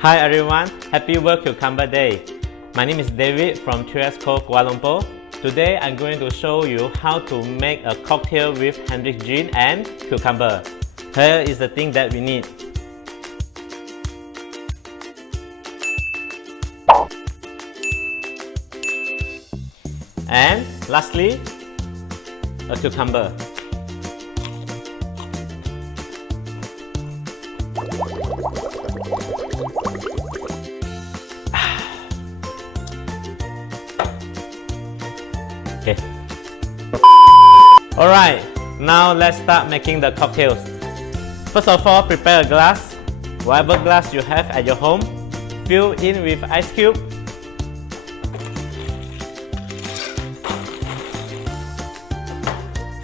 Hi everyone, happy World Cucumber Day. My name is David from TSCO Kuala Lumpur. Today I'm going to show you how to make a cocktail with Hendrix gin and cucumber. Here is the thing that we need. And lastly, a cucumber. Okay. Alright, now let's start making the cocktails. First of all, prepare a glass. Whatever glass you have at your home, fill in with ice cube.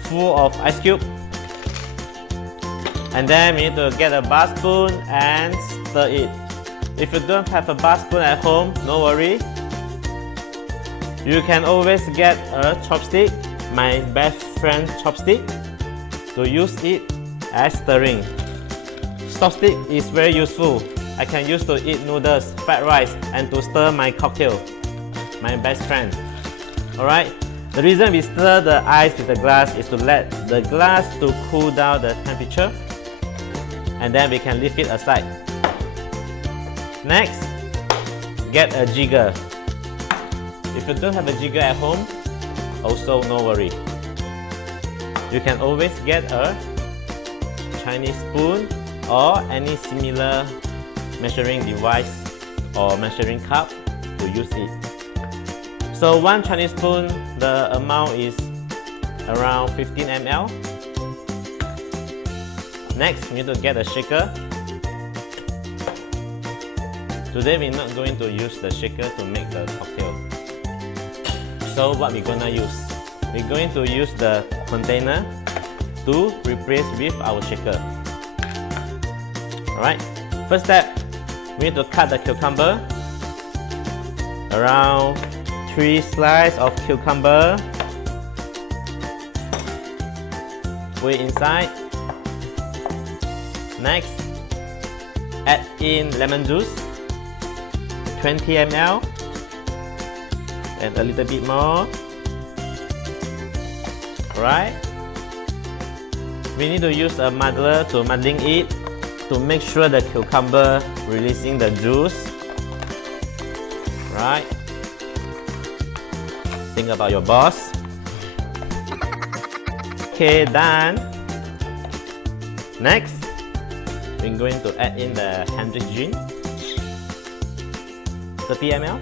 Full of ice cube. And then we need to get a bar spoon and stir it. If you don't have a bar spoon at home, no worry. You can always get a chopstick, my best friend chopstick, to use it as stirring. Chopstick is very useful. I can use to eat noodles, fried rice, and to stir my cocktail. My best friend. Alright. The reason we stir the ice with the glass is to let the glass to cool down the temperature, and then we can leave it aside. Next, get a jigger. If you don't have a jigger at home, also no worry. You can always get a Chinese spoon or any similar measuring device or measuring cup to use it. So one Chinese spoon, the amount is around 15 ml. Next, we need to get a shaker. Today we're not going to use the shaker to make the cocktail. So what we're gonna use? We're going to use the container to replace with our shaker. Alright, first step, we need to cut the cucumber. Around 3 slices of cucumber. Put it inside. Next, add in lemon juice, 20 ml. And a little bit more. Alright. We need to use a muddler to muddling it to make sure the cucumber releasing the juice. Right. Think about your boss. Okay, done. Next, we're going to add in the Hendrix gin, 30 ml.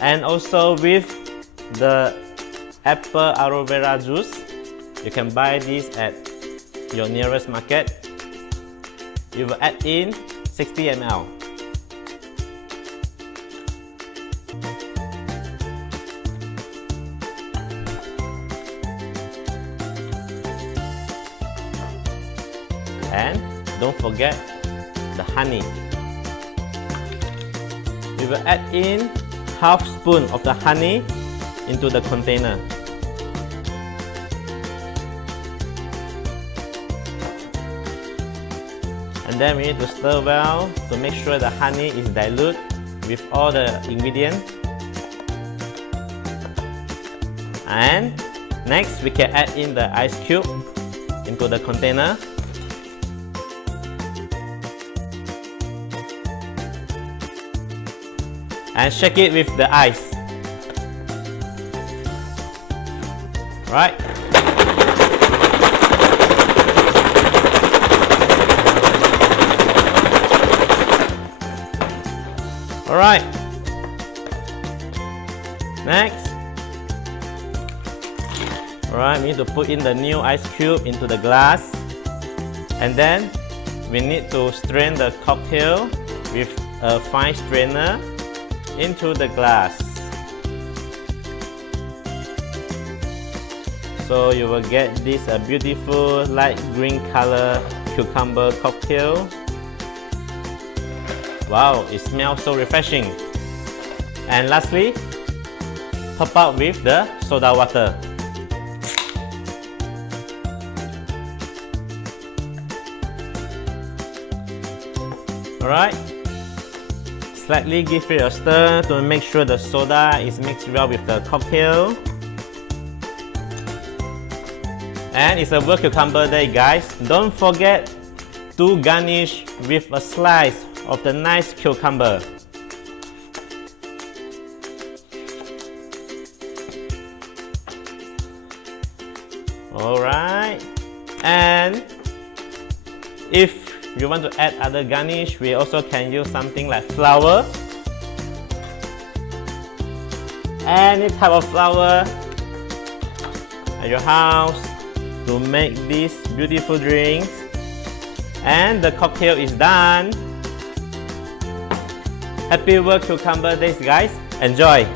And also with the apple aloe vera juice, you can buy this at your nearest market. You will add in 60 ml. And don't forget the honey. We will add in half spoon of the honey into the container. And then we need to stir well to make sure the honey is dilute with all the ingredients. And next, we can add in the ice cube into the container. And shake it with the ice. Right. Alright. Next. Alright, we need to put in the new ice cube into the glass. And then we need to strain the cocktail with a fine strainer into the glass. So you will get this beautiful light green color cucumber cocktail. Wow, it smells so refreshing. And lastly, top up with the soda water. Alright, slightly give it a stir to make sure the soda is mixed well with the cocktail. And it's a World Cucumber Day, guys. Don't forget to garnish with a slice of the nice cucumber. Alright, and if you want to add other garnish, we also can use something like flower. Any type of flower at your house to make these beautiful drinks. And the cocktail is done. Happy World Cucumber Days, guys. Enjoy!